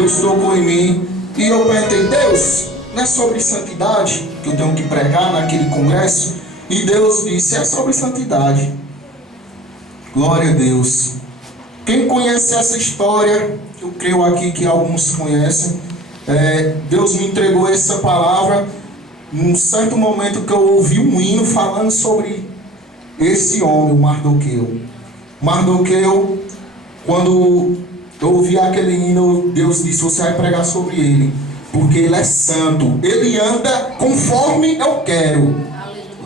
Deus tocou em mim e eu perguntei: Deus, não é sobre santidade que eu tenho que pregar naquele congresso? E Deus disse: é sobre santidade. Glória a Deus. Quem conhece essa história, eu creio aqui que alguns conhecem, Deus me entregou essa palavra num certo momento que eu ouvi um hino falando sobre esse homem, o Mardoqueu. Mardoqueu, quando eu ouvi aquele hino, Deus disse: você vai pregar sobre ele, porque ele é santo, ele anda conforme eu quero.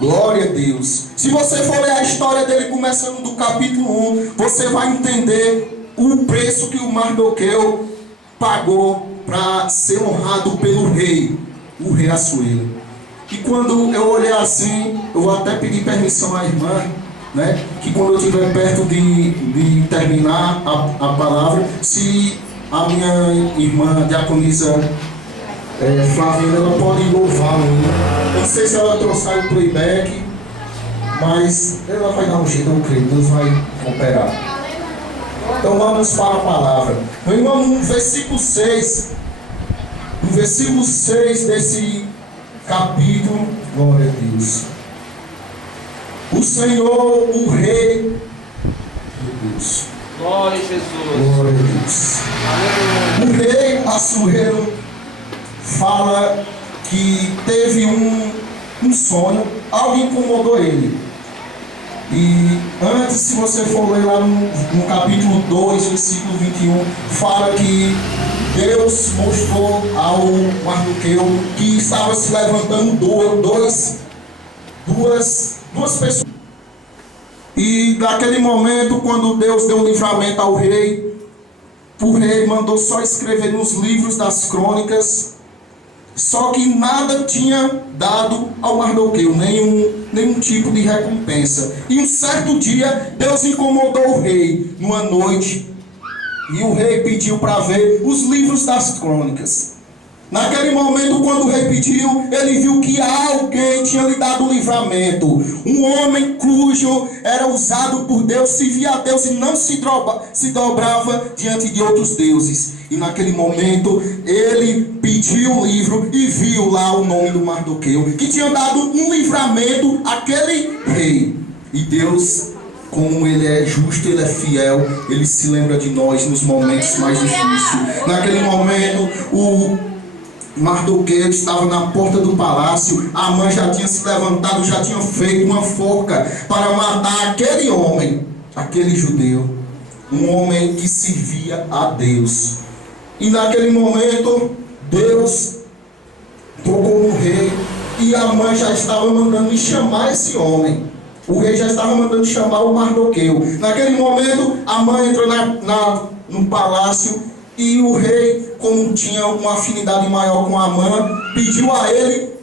Glória a Deus. Se você for ler a história dele começando do capítulo 1, você vai entender o preço que o Mardoqueu pagou para ser honrado pelo rei, o rei Assuero. E quando eu olhei assim, eu vou até pedir permissão à irmã, né, que quando eu estiver perto de terminar a palavra, se a minha irmã diaconisa Flavinha, ela pode louvar, eu não sei se ela trouxer o playback, mas ela vai dar um jeito, eu creio, Deus vai cooperar. Então vamos para a palavra. Meu irmão, no versículo 6 desse capítulo, glória a Deus, o Senhor, o Rei, meu Deus, glória a Jesus, glória a Deus. O rei Assuero fala que teve um sonho, algo incomodou ele. E antes, se você for ler lá no capítulo 2, versículo 21, fala que Deus mostrou ao Mardoqueu que estava se levantando duas pessoas. E naquele momento, quando Deus deu livramento ao rei, o rei mandou só escrever nos livros das crônicas. Só que nada tinha dado ao Mardoqueu, nenhum tipo de recompensa. E um certo dia, Deus incomodou o rei, numa noite. E o rei pediu para ver os livros das crônicas. Naquele momento, quando o rei pediu, ele viu que alguém tinha lhe dado o livramento. Um homem cujo era usado por Deus, servia a Deus e não se dobrava diante de outros deuses. E naquele momento, ele pediu o livro e viu lá o nome do Mardoqueu, que tinha dado um livramento àquele rei. E Deus, como ele é justo, ele é fiel, ele se lembra de nós nos momentos mais difíceis. Naquele momento, o Mardoqueu estava na porta do palácio. Amã já tinha se levantado, já tinha feito uma forca para matar aquele homem, aquele judeu, um homem que servia a Deus. E naquele momento, Deus tocou no rei, e Amã já estava mandando chamar esse homem. O rei já estava mandando chamar o Mardoqueu. Naquele momento, Amã entrou no palácio. E o rei, como tinha uma afinidade maior com Amã, pediu a ele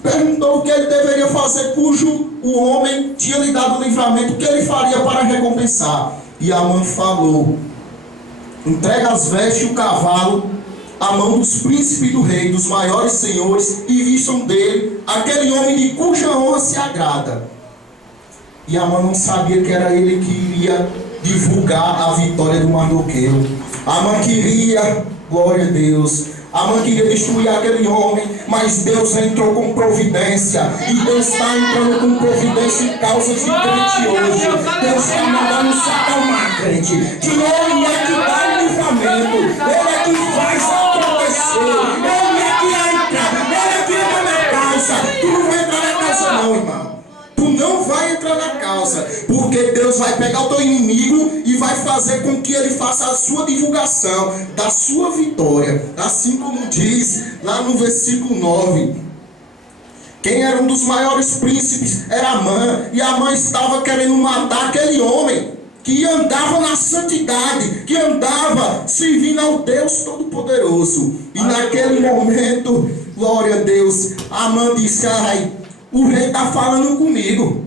perguntou o que ele deveria fazer, cujo o homem tinha lhe dado o livramento, o que ele faria para recompensar. E Amã falou: entrega as vestes e o cavalo à mão dos príncipes do rei, dos maiores senhores, e vistam dele aquele homem de cuja honra se agrada. E Amã não sabia que era ele que iria divulgar a vitória do Mardoqueu. Amã queria, glória a Deus, Amã queria destruir aquele homem, mas Deus entrou com providência. E Deus está entrando com providência em causa de crente hoje. Deus está mandando se acalmar, crente, que Ele é que dá o livramento, Ele é que faz acontecer, Ele é que entra, Ele é que entra na causa. Tu não vai entrar na causa não, irmão. Tu não vai entrar na causa, porque Deus vai pegar o teu inimigo e vai fazer com que ele faça a sua divulgação da sua vitória. Assim como diz lá no versículo 9. Quem era um dos maiores príncipes era Amã, e Amã estava querendo matar aquele homem que andava na santidade, que andava servindo ao Deus Todo-Poderoso. E naquele momento, glória a Deus, Amã disse: ai, o rei está falando comigo.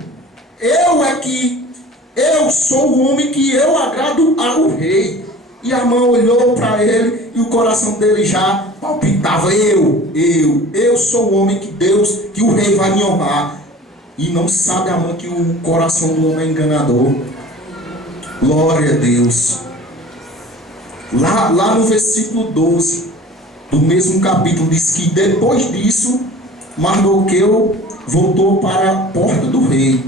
Eu sou o homem que eu agrado ao rei. E Amã olhou para ele e o coração dele já palpitava: eu sou o homem que o rei vai me honrar. E não sabe Amã que o coração do homem é enganador. Glória a Deus. Lá no versículo 12 do mesmo capítulo diz que depois disso Mardoqueu voltou para a porta do rei.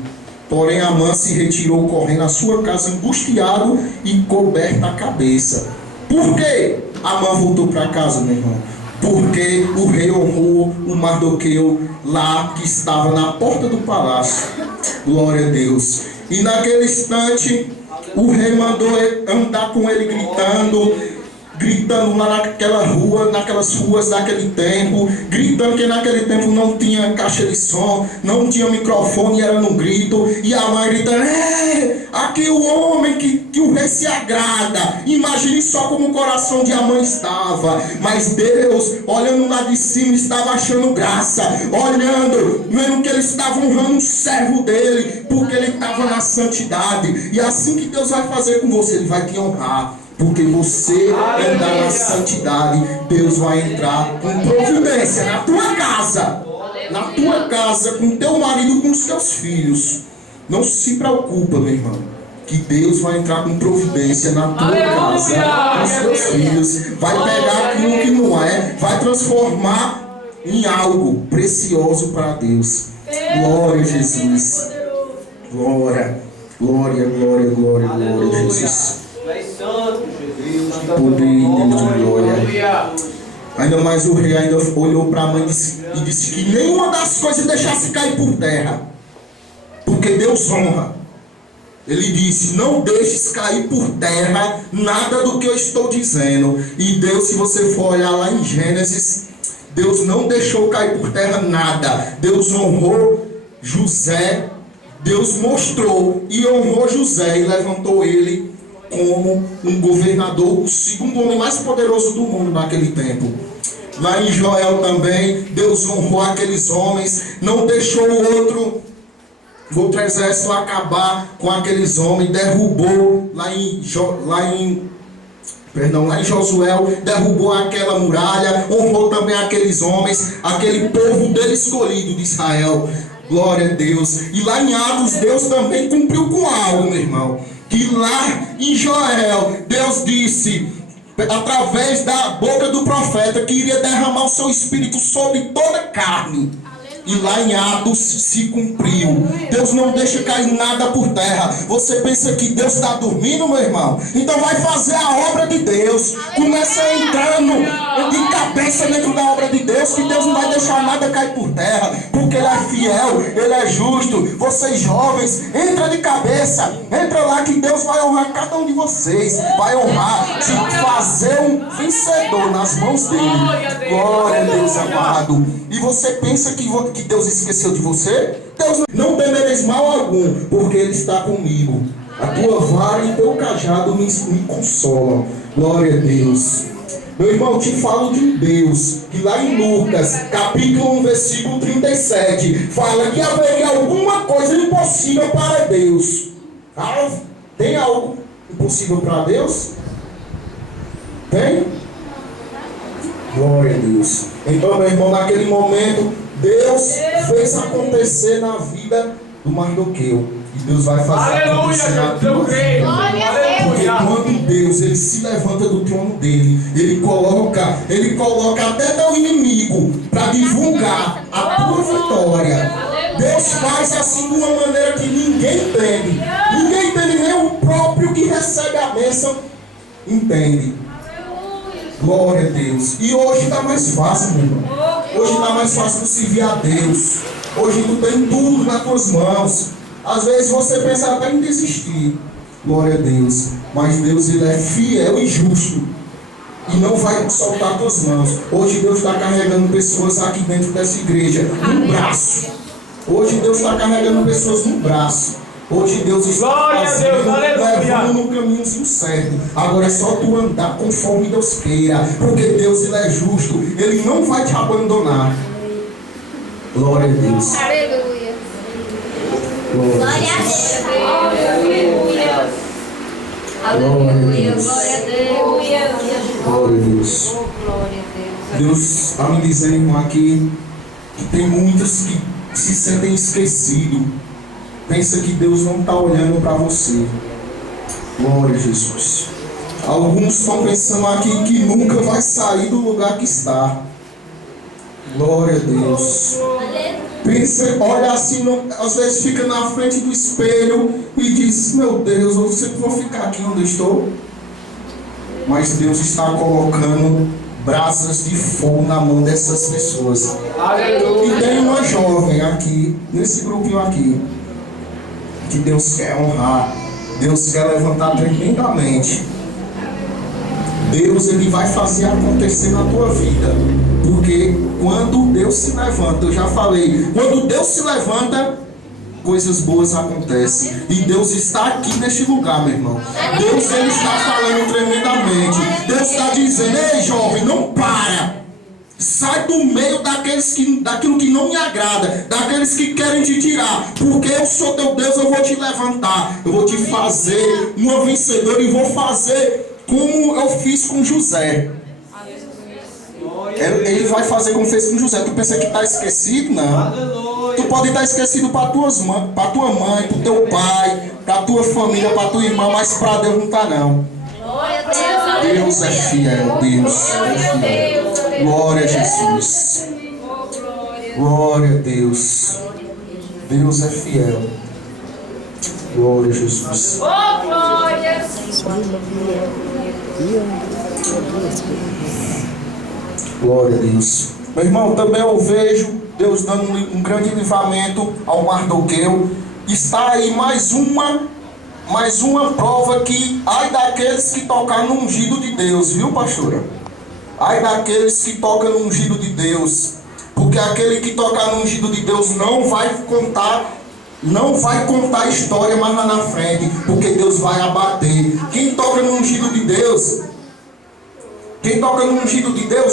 Porém Amã se retirou correndo à sua casa angustiado e coberta a cabeça. Por que Amã voltou para casa, meu irmão? Porque o rei honrou o Mardoqueu lá que estava na porta do palácio. Glória a Deus. E naquele instante o rei mandou andar com ele gritando lá naquelas ruas daquele tempo, gritando que naquele tempo não tinha caixa de som, não tinha microfone, era no grito, e a mãe gritando: aqui o homem que o rei se agrada. Imagine só como o coração de Amã estava, mas Deus, olhando lá de cima, estava achando graça, olhando, vendo que ele estava honrando um servo dele, porque ele estava na santidade. E assim que Deus vai fazer com você, ele vai te honrar. Porque você andar na santidade, Deus vai entrar com providência na tua casa, com teu marido, com os teus filhos. Não se preocupa, meu irmão, que Deus vai entrar com providência na tua casa, com os teus filhos. Vai pegar aquilo que não é, vai transformar em algo precioso para Deus. Glória a Jesus. Glória, glória, glória, glória, glória a Jesus. Poder de Deus de glória. Ainda mais o rei ainda olhou para a mãe e disse que nenhuma das coisas deixasse cair por terra, porque Deus honra. Ele disse: não deixes cair por terra nada do que eu estou dizendo. E Deus, se você for olhar lá em Gênesis, Deus não deixou cair por terra nada. Deus honrou José. Deus mostrou e honrou José e levantou ele como um governador, o segundo homem mais poderoso do mundo naquele tempo. Lá em Joel também, Deus honrou aqueles homens, não deixou o outro exército acabar com aqueles homens, derrubou lá em Josué, derrubou aquela muralha, honrou também aqueles homens, aquele povo dele escolhido de Israel. Glória a Deus. E lá em Atos, Deus também cumpriu com algo, meu irmão. Que lá em Joel, Deus disse, através da boca do profeta, que iria derramar o seu espírito sobre toda a carne. E lá em Atos se cumpriu. Deus não deixa cair nada por terra. Você pensa que Deus está dormindo, meu irmão? Então vai fazer a obra de Deus. Começa entrando de cabeça dentro da obra de Deus, que Deus não vai deixar nada cair por terra, porque Ele é fiel, Ele é justo. Vocês jovens, entra de cabeça, entra lá que Deus vai honrar cada um de vocês. Vai honrar, te fazer um vencedor nas mãos dEle. Glória a Deus amado. E você pensa que Deus esqueceu de você? Deus não temereis mal algum, porque Ele está comigo. A tua vara e teu cajado me consolam. Glória a Deus. Meu irmão, te falo de um Deus que lá em Lucas, capítulo 1, versículo 37, fala que haveria alguma coisa impossível para Deus. Tem algo impossível para Deus? Tem? Glória a Deus. Então, meu irmão, naquele momento, Deus fez acontecer na vida do Mardoqueu. E Deus vai fazer acontecer na tua vida. Porque quando Deus ele se levanta do trono dele, Ele coloca até teu inimigo para divulgar a tua vitória. Deus faz assim de uma maneira que ninguém entende. Ninguém entende, nem o próprio que recebe a bênção entende. Glória a Deus. E hoje está mais fácil, meu irmão. Hoje está mais fácil tu servir a Deus. Hoje tu tem tudo nas tuas mãos. Às vezes você pensa até em desistir. Glória a Deus. Mas Deus, Ele é fiel e justo. E não vai soltar tuas mãos. Hoje Deus está carregando pessoas aqui dentro dessa igreja no braço. Hoje Deus está carregando pessoas no braço. Hoje Deus está levando no caminhozinho certo. Agora é só tu andar conforme Deus queira. Porque Deus, Ele é justo. Ele não vai te abandonar. Glória a Deus. Aleluia. Glória a Deus. Aleluia. Aleluia. Glória a Deus. Deus está me dizendo, irmão, aqui que tem muitos que se sentem esquecidos. Pensa que Deus não está olhando para você. Glória a Jesus. Alguns estão pensando aqui que nunca vai sair do lugar que está. Glória a Deus. Pensa, olha assim, às vezes fica na frente do espelho e diz: meu Deus, eu sempre vou ficar aqui onde eu estou. Mas Deus está colocando brasas de fogo na mão dessas pessoas. E tem uma jovem aqui, nesse grupinho aqui, que Deus quer honrar. Deus quer levantar tremendamente. Deus, Ele vai fazer acontecer na tua vida. Porque quando Deus se levanta, eu já falei, quando Deus se levanta, coisas boas acontecem. E Deus está aqui neste lugar, meu irmão. Deus, Ele está falando tremendamente. Deus está dizendo: ei, jovem, não para. Sai do meio daquilo que não me agrada, daqueles que querem te tirar. Porque eu sou teu Deus, eu vou te levantar. Eu vou te fazer uma vencedora e vou fazer como eu fiz com José. Ele vai fazer como fez com José. Tu pensa que está esquecido? Não. Tu pode estar esquecido para tua mãe, para o teu pai, para a tua família, para a tua irmã, mas para Deus não está, não. Deus é fiel. Deus é fiel. Glória a Jesus. Glória a Deus. Deus é fiel. Glória a Jesus. Glória a Deus. Meu irmão, também eu vejo Deus dando um grande livramento ao Mardoqueu. Está aí mais uma prova que ai daqueles que tocam no ungido de Deus, viu, pastora? Ai daqueles que tocam no ungido de Deus. Porque aquele que toca no ungido de Deus não vai contar a história mais lá na frente, porque Deus vai abater. Quem toca no ungido de Deus,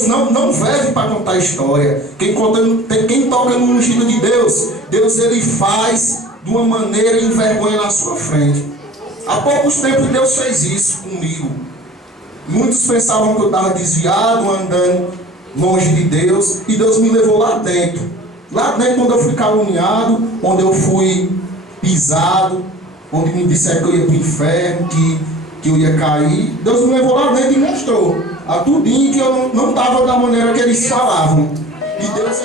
não vive para contar a história. Quem toca no ungido de Deus, Deus, Ele faz de uma maneira e envergonha na sua frente. Há poucos tempos Deus fez isso comigo. Muitos pensavam que eu estava desviado, andando longe de Deus, e Deus me levou lá dentro. Lá dentro, onde eu fui caluniado, onde eu fui pisado, onde me disseram que eu ia para o inferno, que eu ia cair. Deus me levou lá dentro e mostrou a tudinho que eu não estava da maneira que eles falavam. E Deus